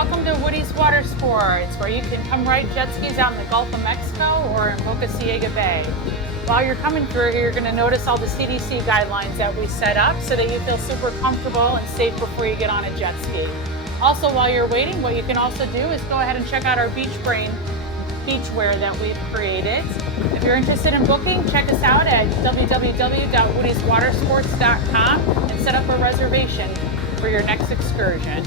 welcome to Woody's Water Sports, where you can come ride jet skis out in the Gulf of Mexico or in Boca Ciega Bay. While you're coming through here, you're going to notice all the CDC guidelines that we set up so that you feel super comfortable and safe before you get on a jet ski. Also, while you're waiting, what you can also do is go ahead and check out our beachwear that we've created. If you're interested in booking, check us out at www.woodyswatersports.com and set up a reservation for your next excursion.